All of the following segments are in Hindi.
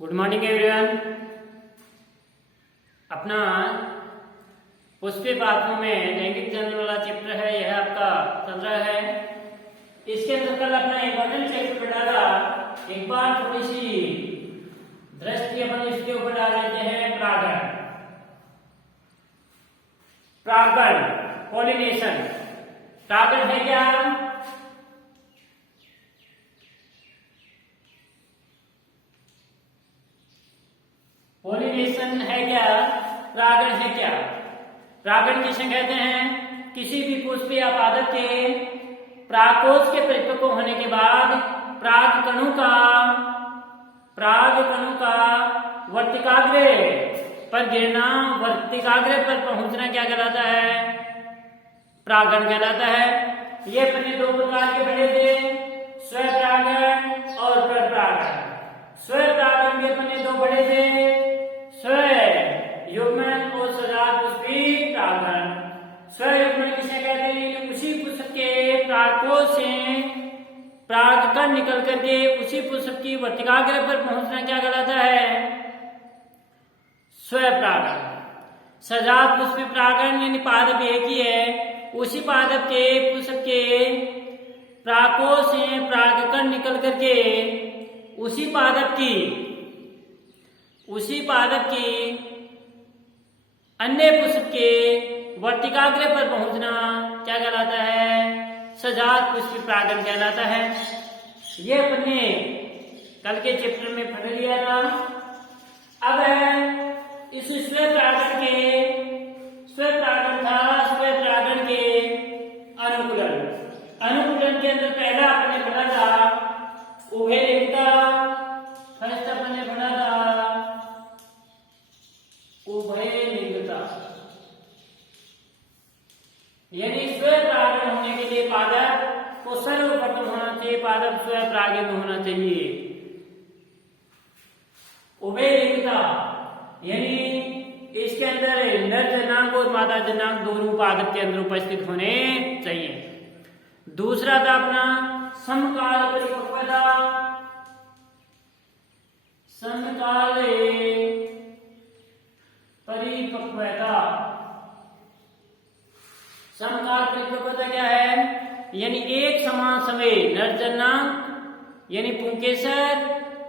Good morning everyone. अपना पुष्पे पाठों में लैंगिक जनरल वाला चैप्टर है, यह आपका चल रहा है। इसके अंदर कल अपना इंपॉर्टेंट चैप्टर पढ़ा, एक बार थोड़ी सी दृष्टि अपन इसके ऊपर डाल लेते हैं। परागण, परागण पॉलिनेशन। परागण है क्या? पॉलिनेशन है क्या? परागण है क्या? परागण किसे कहते हैं? किसी भी पुष्प या पादप के परागकोश के परिपक्व होने के बाद परागकणों का वर्तिकाग्र पर गिरना, वर्तिकाग्र पर पहुंचना क्या कहलाता है? परागण कहलाता है। ये अपने दो प्रकार के बने थे, स्वपरागण और परपरागण। स्वपरागण के अपने दो बड़े थे, स्वयुग्मन और सजात पुष्पी परागण। स्वयुग्मन किसे कहते हैं? कि उसी पुष्प के परागकोश से परागकण निकल करके उसी पुष्प की वर्तिकाग्र पर पहुंचना क्या कहलाता है? स्वपरागण। सजात पुष्पी परागण यानी पादप एक ही है, उसी पादप के पुष्प के परागकोश से परागकण निकल करके उसी पादप की अन्य पुष्प के वर्तिकाग्र पर पहुंचना क्या कहलाता है? सजात पुष्पी परागण कहलाता है। ये अपने कल के चैप्टर में पढ़ लिया था। अब है इस स्वपरागण के अनुकूलन। अनुकूलन के अंदर पहला अपने पढ़ा था उभयलिंगता। फर्स्ट अपने पढ़ा था उभयलिंगता, यानी स्वपरागण होने के लिए पादप को सर्वप्रथम होना चाहिए, पादप स्वपरागी में होना चाहिए। उभयलिंगता यानी इसके अंदर नर जनांग और मादा जनांग दोनों पादप के अंदर उपस्थित होने चाहिए। दूसरा था अपना समकाल परिपक्वता। समकाल परिपक्वता, समकाल परिपक्वता क्या है? यानी एक समान समय नर जनांग यानी पुंकेसर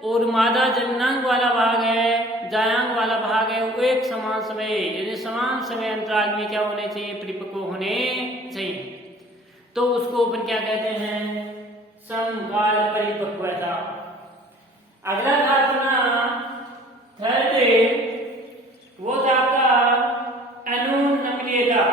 और मादा जनांग वाला भाग है, जायांग वाला भाग है, वो एक समान समय यानी समान समय अंतराल में क्या होने चाहिए? परिपक्व होने चाहिए। तो उसको अपन क्या कहते हैं? समकाल परिपक्वता। अगला था अपना थर्ड, वो था आपका अनुनम्यता।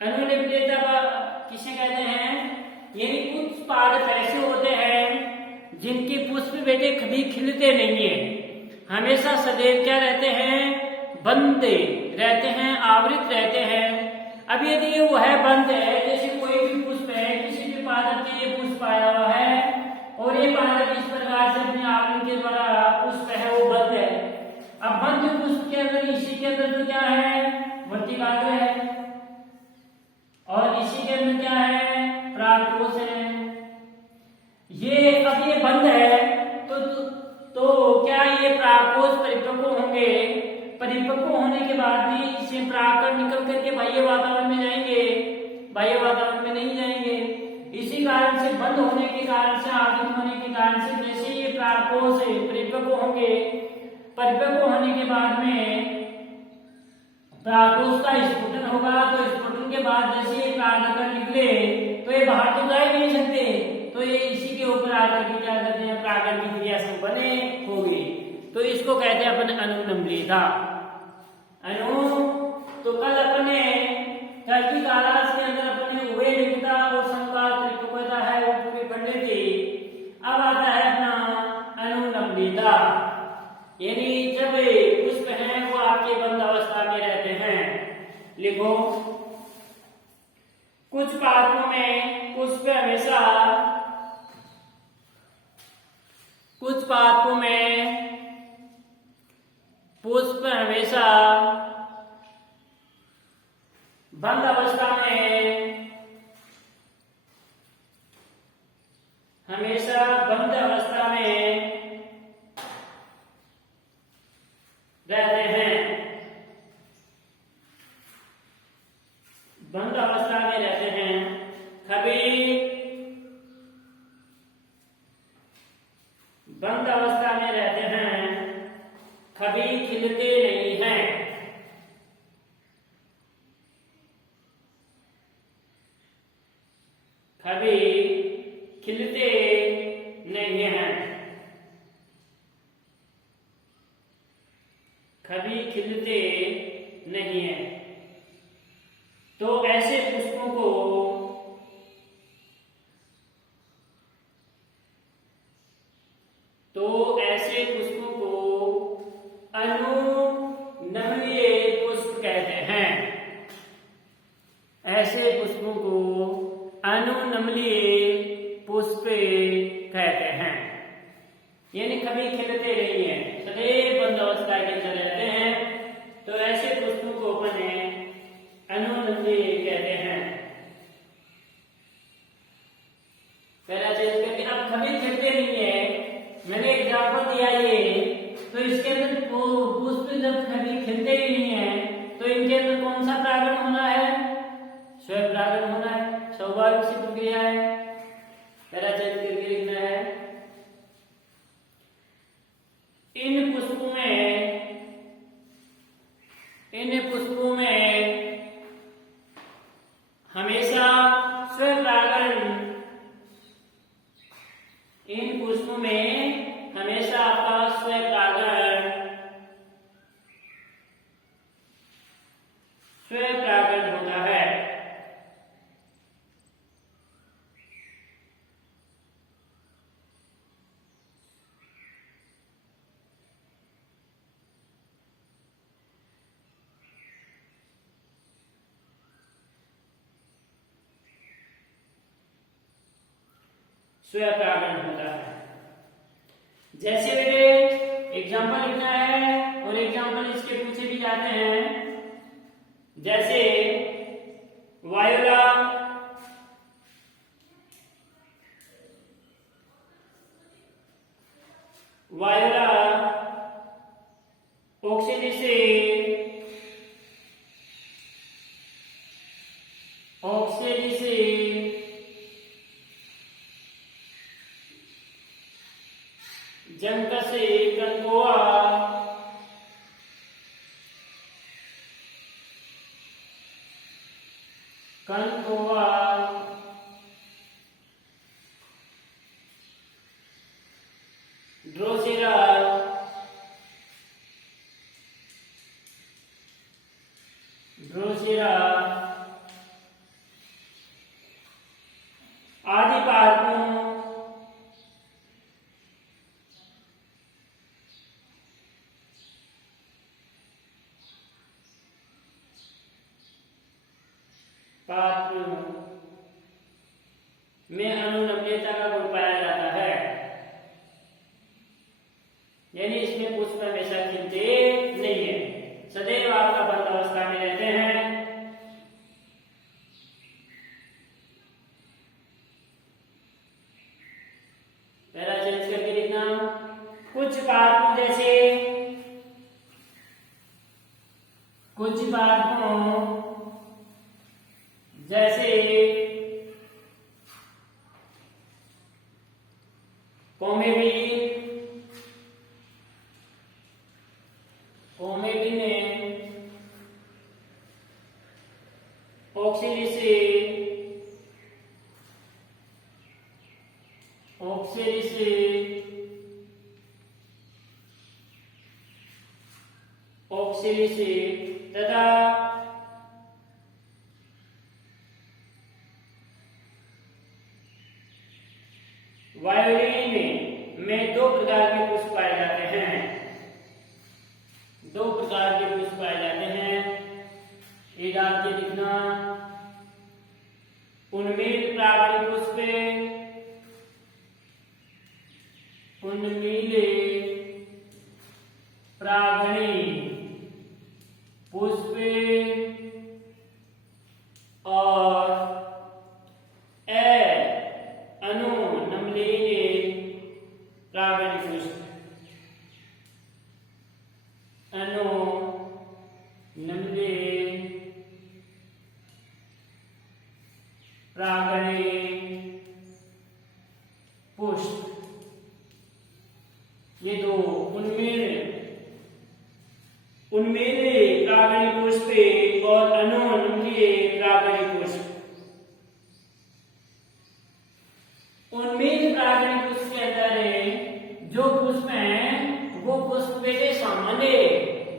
अनुनम्यता किसे कहते हैं? यानी कुछ पादप ऐसे होते हैं जिनके पुष्प बेटे कभी खिलते नहीं है, हमेशा सदैव क्या रहते हैं? बंद रहते हैं, आवृत रहते हैं। अब यदि वह बंद है, जैसे कोई भी पुष्प है, किसी भी पादप के ये पुष्प आया हुआ है और ये पादप इस प्रकार से अपने आवरण के द्वारा पुष्प है वो बंद है। अब बंद पुष्प के अंदर इसी के अंदर तो क्या है? वर्तिकाग्र है, और इसी के अंदर क्या है? परागकोश है। ये अब ये बंद है तो क्या ये परागकोश परिपक्व होंगे? परिपक्व होने के बाद भी इसे परागकण निकल करके बाह्य वातावरण में जाएंगे? बाह्य वातावरण में नहीं जाएंगे। इसी कारण से बंद होने के कारण से, आवृत होने के कारण से जैसे ये परागकोश परिपक्व होंगे, परिपक्व होने के बाद में परागकोश का स्फुटन होगा। तो स्फुटन के बाद जैसे ये परागकण निकले तो ये बाहर तो जा ही नहीं सकते, तो ये इसी के ऊपर आकर के क्या करते हैं? परागण की क्रिया संपन्न होगी। तो इसको कहते हैं अपन अनुनम्यता। तो कल अपने थर्टी क्लास के अंदर अपने उभयलिंगता और समकाल परिपक्वता है वो पूरी पढ़ ली थी। अब आता है अपना अनुनम्यता, यानी जब पुष्प हैं वो आपके बंद अवस्था में रहते हैं। लिखो, कुछ पादपों में पुष्प हमेशा कुछ पादपों में पुष्प हमेशा बंद अवस्था में रहते हैं, बंद अवस्था में रहते हैं, कभी बंद अवस्था में रहते हैं, कभी खिलते नहीं हैं। कभी खिलते नहीं हैं, कभी खिलते नहीं हैं। तो ऐसे पुष्पों को अनुनमनीय पुष्प कहते हैं। ऐसे पुष्पों को अनुनमनीय पुष्प कहते हैं। यानी कभी खिलते नहीं है, सदैव बंद अवस्था के चले रहते हैं। तो ऐसे पुष्पों को अपने अनुनमनीय कहते हैं। पहला चीज करके अब कभी खिलते नहीं है, मैंने एग्जाम्पल दिया ये। तो इसके अंदर पुष्प जब कभी खिलते ही नहीं है, तो इनके अंदर कौन सा परागण होना है? स्वयं परागण होना है, स्वाभाविक सी प्रक्रिया है। पहला चीज करके लिखना है, इन पुष्पों में हमेशा स्वपरागण, इन पुष्पों में हमेशा आपका स्वपरागण होता है। स्वपरागण होता है। जैसे एग्जाम्पल लिखना है और एग्जाम्पल इसके पूछे भी जाते हैं। जैसे वायोला, ऑक्सिलिसे, जंकसे, कंकोआ, ड्रोसेरा, आदि पादपों में अनुनम्यता का गुण पाया जाता है। यानी इसमें पुष्प हमेशा खिलते नहीं है, सदैव आपका बंद अवस्था में रहते हैं। पहला चेंज करके लिखना, कुछ पादपों जैसे कोमेबिन, ऑक्सिलिसे, तथा वायोलिन में दो प्रकार के पुष्प पाए जाते हैं। ये डाल के लिखना, उन्मील प्रागण पुष्प उन्मीले प्रागणी पुष्पे और अनु नम्लीने प्रागणी पुष्प। अनु नम्ले प्रागणी पुष्प, ये दो उन्मेले प्रागणी पुष्पे और अनु नम्ले प्रागणी पुष्प। उन्मेल प्रागणी पुष्प के अंदर जो पुष्प हैं वो पुष्प बेटे सामान्य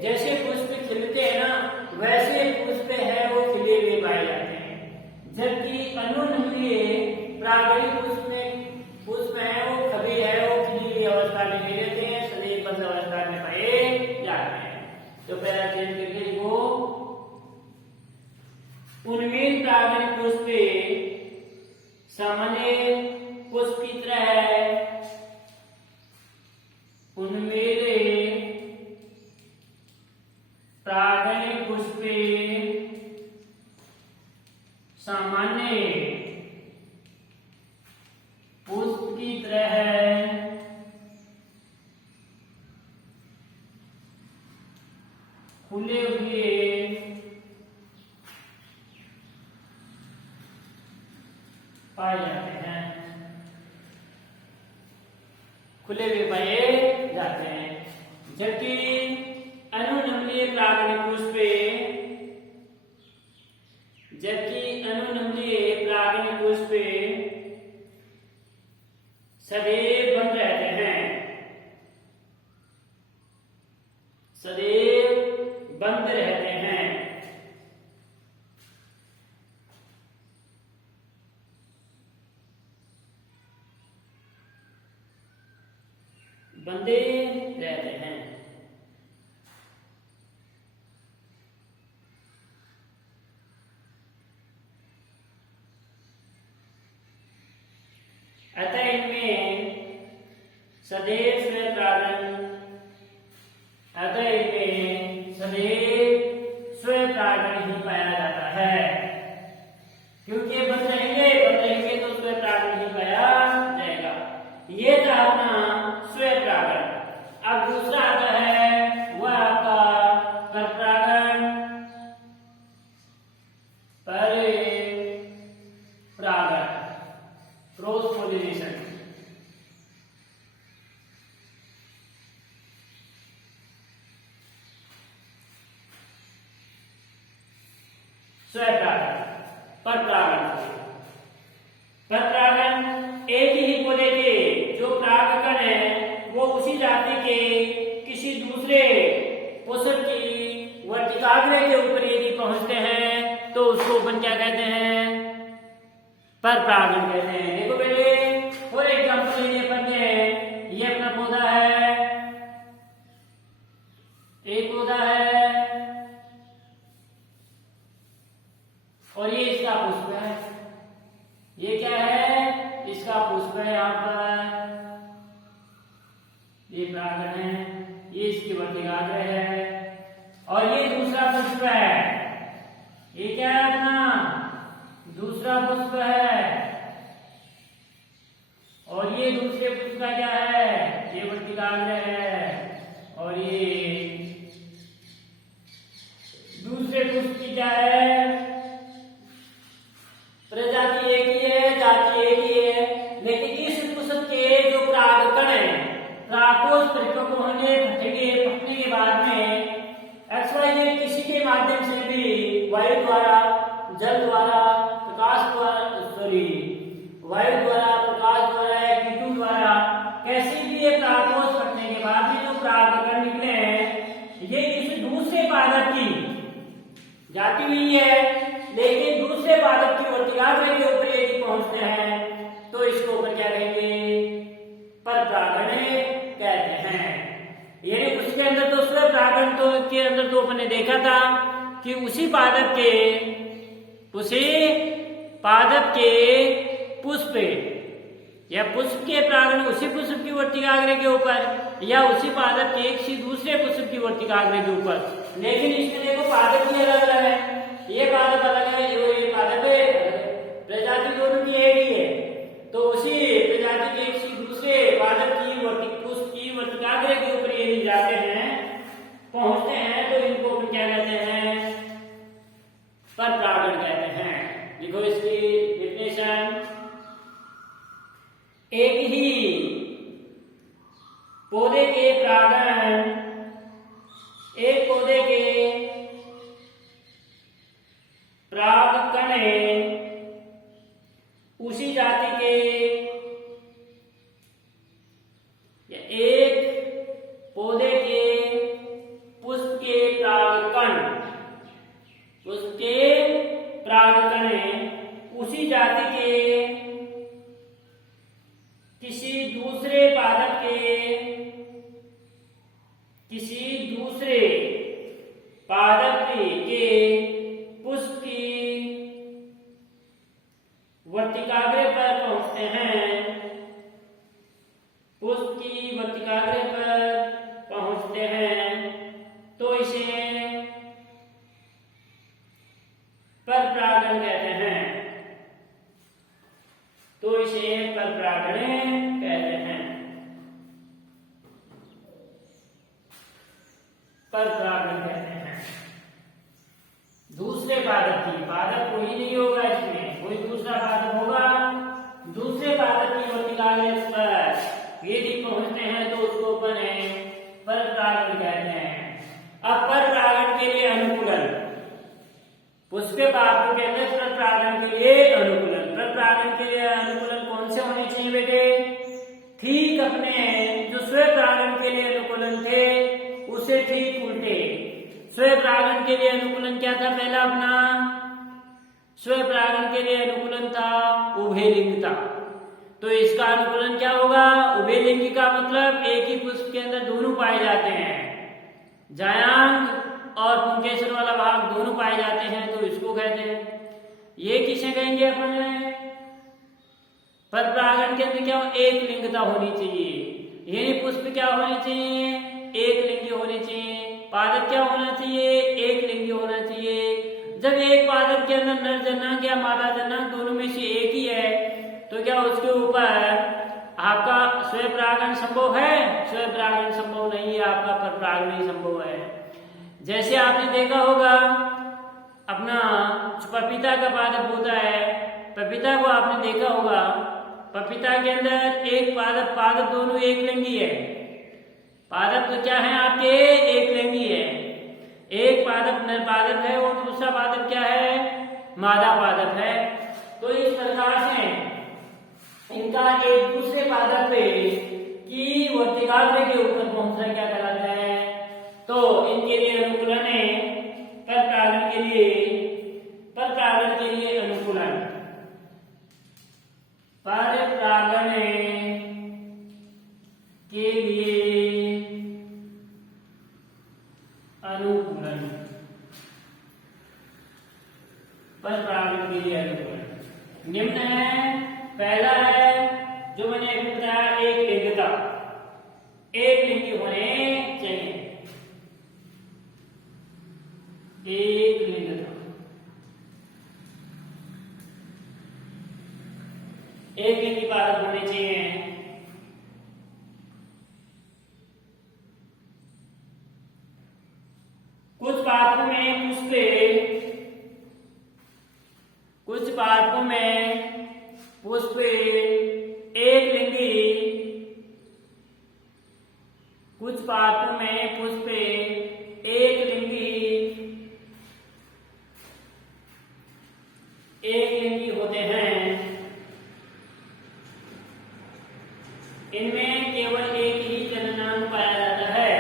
जैसे पुष्प खिलते हैं ना वैसे पुष्प है वो खिले हुए पाए जाते हैं, जबकि अनु नम्ले प्रागणी पुष्प है वो खबे है वो खिली हुई अवस्था में नहीं रहते हैं, सदैव बंद अवस्था में पाए जाते हैं। तो पहला चेंज करके वो उन्मेल प्रागणी पुष्पे सामान्य पुष्प की तरह है, उन्मेले प्रागणी पुष्पे सामान्य पुष्प की तरह है, खुले हुए पाए जाते हैं, खुले हुए पाए जाते हैं। जबकि अनु नम्लीय प्रागणी पुष्पे सदैव बंद रहते हैं, सदैव बंद रहते हैं। बंदे रहते हैं। अतः इनमें सदैव स्वयं प्रागण ही पाया जाता है, क्योंकि बंद रहेंगे तो स्वयं प्रागण ही पाया जाएगा। ये था अपना स्वयं प्रागण। अब दूसरा आता है वह आपका परपरागण, क्रॉस पोलिनेशन। स्वयंपरागण, परपरागण एक ही पौधे के जो परागकण है वो उसी जाति के किसी दूसरे पुष्प की वर्तिकाग्र के ऊपर यदि पहुंचते हैं तो उसको अपन क्या कहते हैं? परपरागण कहते हैं। देखो बेटे, फॉर एग्जाम्पल ये पढ़ते हैं, ये अपना पौधा है, एक पौधा है और ये इसका पुष्प है। ये क्या है? इसका पुष्प है। यहाँ पर ये परागण है, ये इसकी वर्तिकाग्र है और ये दूसरा पुष्प है। ये क्या है? अपना दूसरा पुष्प है और ये दूसरे पुष्प का क्या है? ये वर्तिकाग्र है और ये दूसरे पुष्प की क्या है? प्रजाति एक ही है, जाति एक ही है, लेकिन इस पुष्प के जो परागकण है, परागकोश परिपक्व होने फटने के बाद में XYZ किसी के माध्यम से भी वायु द्वारा, जल द्वारा, प्रकाश द्वारा, वायु द्वारा, प्रकाश द्वारा या कीटों द्वारा कैसे भी ये परागकोश फटने के बाद में जो परागकण निकले हैं, ये इस दूसरे पादप की जाति हुई है, लेकिन दूसरे पादप की वर्तिकाग्र के ऊपर यदि पहुंचते हैं तो इसको ऊपर क्या कहेंगे? परपरागण कहते हैं। यानी उसके अंदर तो स्वयं परागण के अंदर तो अपन ने देखा था कि उसी पादप के पुष्प या पुष्प के परागण उसी पुष्प की वर्तिका वर्तिकाग्र के ऊपर या उसी पादप के एक से दूसरे पुष्प की वर्तिकाग्र के ऊपर। लेकिन इसमें देखो पादप भी अलग अलग है, ये पादप अलग है, ये पादप है, प्रजाति दोनों की एक ही है। तो उसी प्रजाति के एक से दूसरे पादप की पुष्प की वर्तिकाग्र के ऊपर ये जाते हैं, पहुंचते हैं, तो इनको अपन क्या कहते हैं? परपरागण कहते हैं। देखो इसकी डेफिनेशन, एक ही पौधे के परागण, एक पौधे के परागकण उसी जाति के या एक पौधे के पुष्प के परागकण, पुष्प के परागकण उसी जाति के किसी दूसरे पादप के, किसी दूसरे पादप के पुष्प की वर्तिकाग्र पर पहुंचते हैं, पुष्प की वर्तिकाग्र पर पहुंचते हैं, तो इसे परपरागण कहते हैं, तो इसे परपरागण कहते हैं। परपरागण कहते हैं। दूसरे पादप की, पादप कोई नहीं होगा इसमें, कोई दूसरा पादप होगा, दूसरे पादप की वर्तिकाग्र पर यदि पहुंचते हैं तो उसको परपरागण कहते हैं। अब परपरागण के लिए अनुकूलन, पुष्प के पादपों के अंदर परपरागण के लिए अनुकूलन, परपरागण के लिए अनुकूलन कौन से होने चाहिए बेटे? ठीक अपने जो स्वपरागण के लिए अनुकूलन थे उसे ठीक उल्टे। स्वपरागण के लिए अनुकूलन क्या था? पहला अपना स्वपरागण के लिए अनुकूलन था उभयलिंगिता, तो इसका अनुकूलन क्या होगा? उभयलिंगी का मतलब एक ही पुष्प के अंदर दोनों पाए जाते हैं, जायांग और पुंकेसर वाला भाग दोनों पाए जाते हैं, तो इसको कहते हैं। ये किसे कहेंगे अपन? परपरागण के अंदर क्या हो? एक लिंगता होनी चाहिए, यानी पुष्प क्या होनी चाहिए? एक लिंगी होनी चाहिए। पादप क्या होना चाहिए? एक लिंगी होना चाहिए। जब एक पादप के अंदर नर जनांग या मादा जनांग दोनों में से एक ही है, तो क्या उसके ऊपर आपका स्वपरागण संभव है? स्वपरागण संभव नहीं है, आपका परपरागण ही संभव है। जैसे आपने देखा होगा अपना पपीता का पादप होता है, पपीता को आपने देखा होगा, पपीता के अंदर एक पादप दोनों एक लिंगी है। पादप तो क्या है आपके? एक लिंगी है। एक पादप नर पादप है और दूसरा पादप क्या है? मादा पादप है। तो इस प्रकार से इनका एक दूसरे पादप की वर्तिकाग्र के ऊपर पहुंचना क्या कहलाता है? तो इनके लिए अनुकूलन है परपरागण के लिए, परपरागण के लिए अनुकूलन, परपरागण के लिए अनुकूलन, परपरागण के लिए अनुकूलन निम्न है। पहला है जो मैंने अभी बताया, एक लिंगता, एक लिंगी होने चाहिए, एक लिंगता, एक लिंगी पादप होने चाहिए। कुछ पादपों में पुष्प एक लिंगी, कुछ पादपों में पुष्प एक लिंगी होते हैं। इनमें केवल एक ही जननांग पाया जाता है,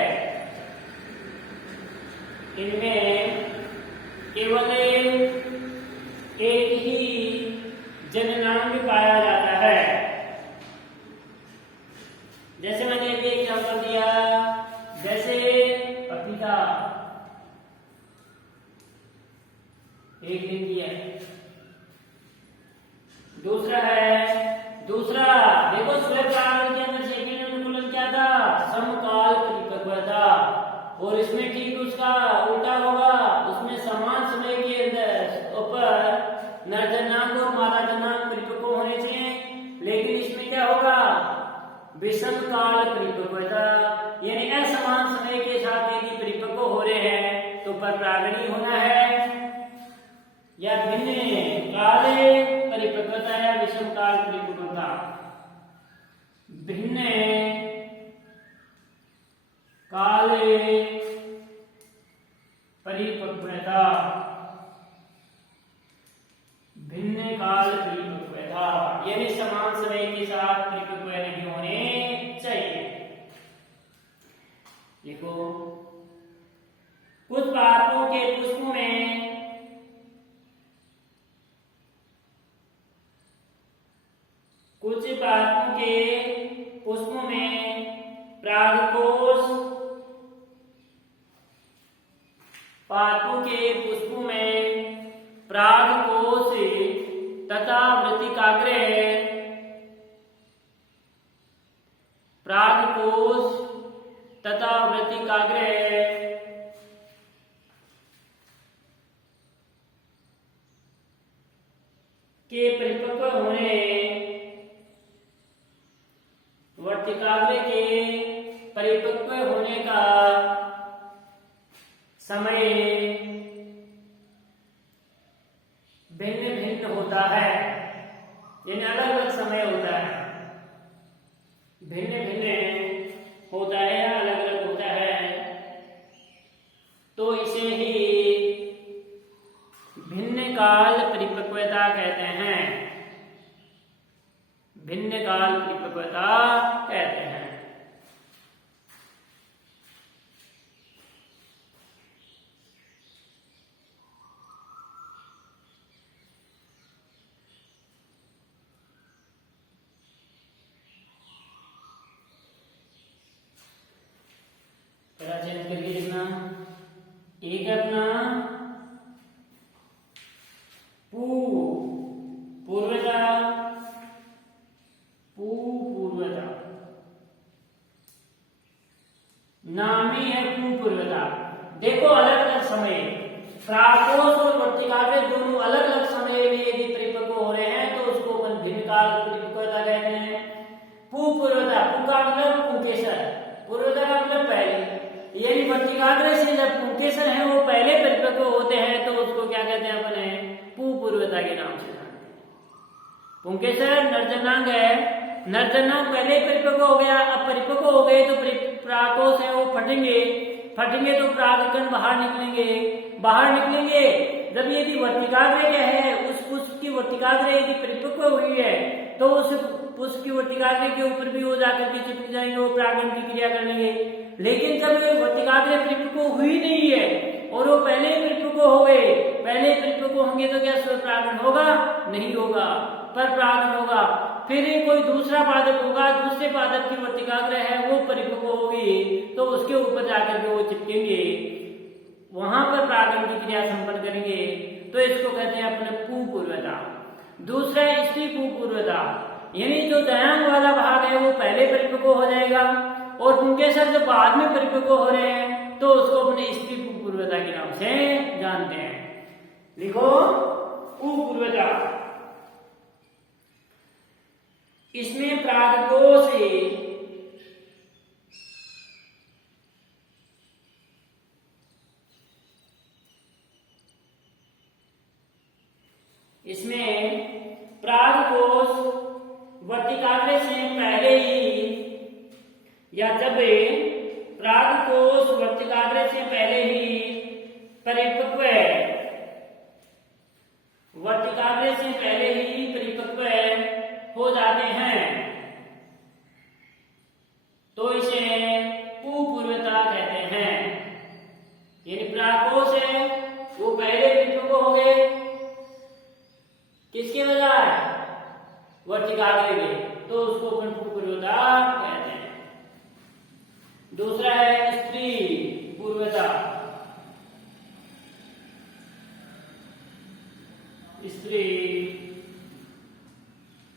इनमें केवल एक ही जननांग पाया जाता है। जैसे मैंने अभी एग्जाम्पल दिया, जैसे पपीता एक लिंगी है, दूसरा देखो स्वपरागण के अंदर सेकंड अनुकूलन क्या और इसमें ठीक उसका उल्टा होगा, उसमें समान समय के अंदर ऊपर नरजनांग और मादाजनांग परिपक्व होने चाहिए, लेकिन इसमें क्या होगा, विषम काल परिपक्वता, यानी असमान समय के साथ यदि परिपक्व हो रहे हैं तो परप्रागणी होना है, या भिन्न काले परिपक्वता या विषम काल परिपक्वता, भिन्न काले परिपक्वता, भिन्न काल परिपक्वता, यानी समान समय के साथ परिपक्व नहीं होने चाहिए। देखो, कुछ पादपों के पुष्पों में परागकोश, पादपों के पुष्पों में परागकोश तथा वृत्तिकाग्र, परागकोश तथा वृत्तिकाग्र के परिपक्व होने, वर्तिकाग्र के परिपक्व होने का समय भिन्न भिन्न होता है, यानी अलग अलग समय होता है, भिन्न भिन्न होता है, अलग अलग होता है, तो इसे ही भिन्न काल परिपक्वता कहते हैं, भिन्न काल परिपक्वता कहते हैं। चेंज करके लिखना, एक है अपना पूर्वता, पूर्वता, नामी है पूर्वता। देखो, अलग अलग समय, परागकोश और वर्तिकाग्र दोनों अलग अलग समय में यदि परिपक्व हो रहे हैं तो उसको अपन भिन्न काल परिपक्वता कहते हैं। पूर्वता, पू का मतलब पुंकेसर, पूर्वता का मतलब पहले, यानी वर्तिकाग्र से जब पुंकेसर है वो पहले परिपक्व होते हैं तो उसको क्या कहते हैं अपने पूर्वता के नाम से जानते हैं। पुंकेसर नरजनांग है, नरजनांग पहले परिपक्व हो गया, अब परिपक्व हो गए तो परागकोश है वो फटेंगे, फटेंगे तो परागकण बाहर निकलेंगे, बाहर निकलेंगे जब यदि वर्तिकाग्र क्या है, उस पुष्प की वर्तिकाग्र यदि परिपक्व हुई है तो उस पुष्प की वर्तिकाग्र के ऊपर भी वो जाकर के चिपक जाएंगे, वो परागण की क्रिया कर लेंगे। लेकिन जब ये वर्तिकाग्र परिपक्व हुई नहीं है और वो पहले ही परिपक्व हो गए, पहले परिपक्व होंगे तो क्या परागण होगा? नहीं होगा, पर परागण होगा। फिर कोई दूसरा पादप होगा, दूसरे पादप की वर्तिकाग्र है वो परिपक्व होगी तो उसके ऊपर जाकर के वो चिपकेंगे, वहां पर परागण की क्रिया संपन्न करेंगे, तो इसको कहते हैं अपने पूर्वता। दूसरा है स्त्री पूर्वता, यानी जो दयांग वाला भाग है वो पहले परिपक्व हो जाएगा और पुंकेसर जो बाद में परिपक्व हो रहे हैं तो उसको अपने स्त्री पूर्वता के नाम से जानते हैं। लिखो पूर्वता, इसमें परागकोश वर्तिकाग्र से पहले ही, या जब परागकोश वर्तिकाग्र से पहले ही परिपक्व, वर्तिकाग्र से पहले ही परिपक्व हो जाते हैं तो इसे पूर्वता कहते हैं। यानी परागकोश है वो पहले परिपक्व हो गए, किसके बजाय? वर्तिकाग्र के, तो उसको अपन पूर्वता कहते हैं। दूसरा है स्त्री पूर्वता, स्त्री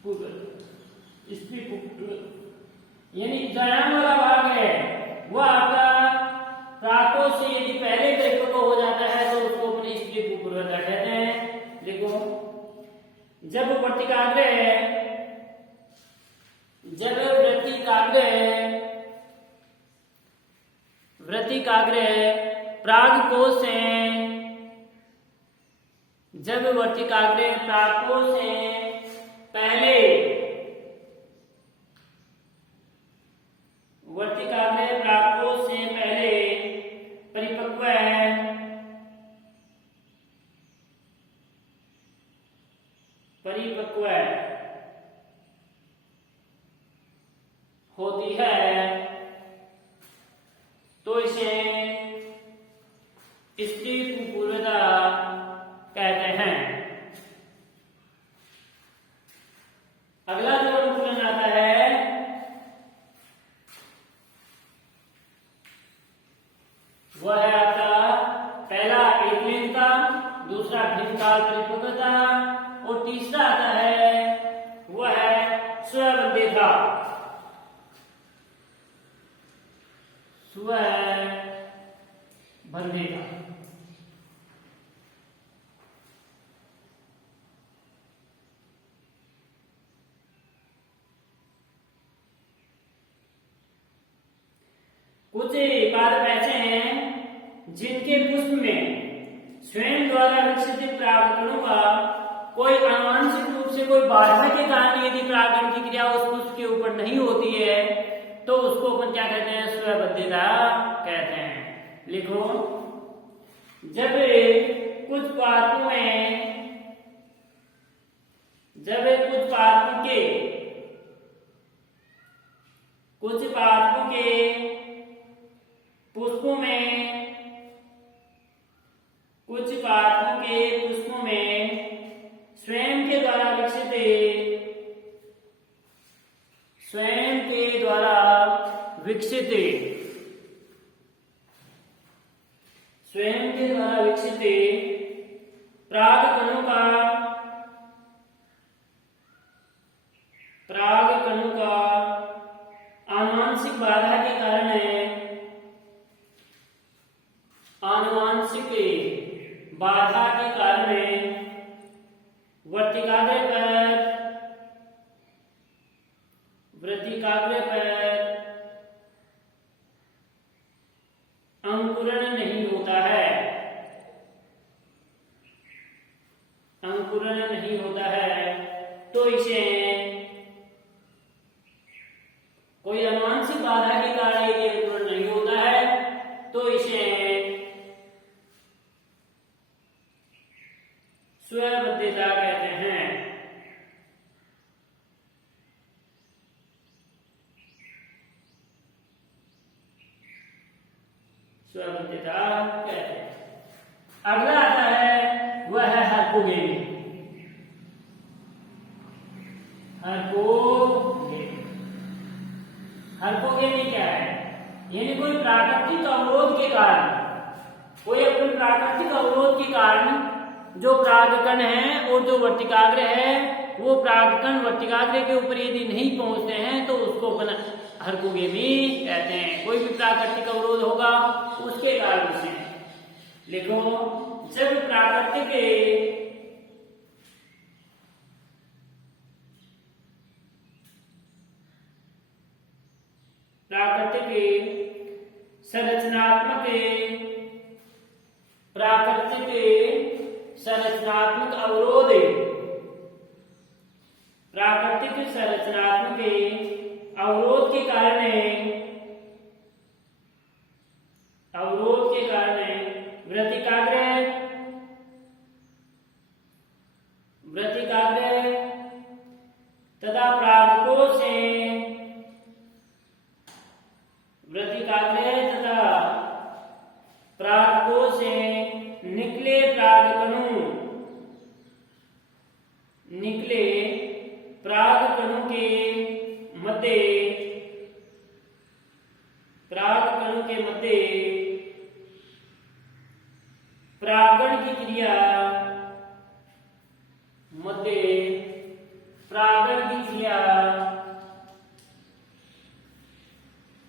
पूर्वता, स्त्री पूर्वता यानी जयान वाला भाग है वो आपका जब वृत्तिकाग्र प्राग कोश से पहले परिपक्व होती है तो इसे स्त्री कुपूर्वता कहते हैं। अगला जो अनुकूलन आता है वह है आपका पहला एकलिंगता, दूसरा भिन्नकाल परिपक्वता और तीसरा आता है वह है स्वबंधिता। कुछ पादप ऐसे हैं जिनके पुष्प में स्वयं द्वारा विकसित परागकणों का कोई आनुवंशिक रूप से कोई बाधा के कारण यदि परागण की क्रिया उस पुष्प के ऊपर नहीं होती है तो उसको अपन क्या कहते हैं? स्वबंधिता कहते हैं। लिखो, जब कुछ पादपों के पुष्पों में स्वयं के द्वारा विकसित परागकणों का आनुवंशिक बाधा के कारण वृत्तिकाग्र पर अंकुरण नहीं होता है तो इसे कोई आनुवंशिक बाधा के कारण यदि अंकुरण नहीं होता है तो इसे स्वबंधिता कहते हैं। स्वबंधिता कहते हैं। अगला आता है वह है हरकोगेमी। हरकोगेमी क्या है? यानी कोई प्राकृतिक अवरोध के कारण जो परागकण है और जो वर्तिकाग्र है वो परागकण वर्तिकाग्र के ऊपर यदि नहीं पहुंचते हैं तो उसको अपन हरकोगेमी कहते हैं। कोई भी प्राकृतिक अवरोध होगा उसके कारण से। लिखो, जब प्राकृतिक संरचनात्मक अवरोध के कारण वृत्तिकाग्र तथा परागकोश से निकले परागकणों के मध्य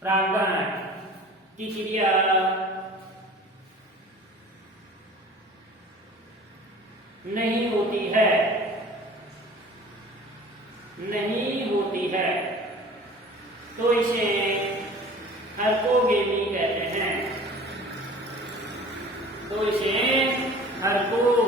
परागण की क्रिया नहीं होती है। नहीं होती है, तो इसे हरकोगेमी कहते हैं। तो इसे हरको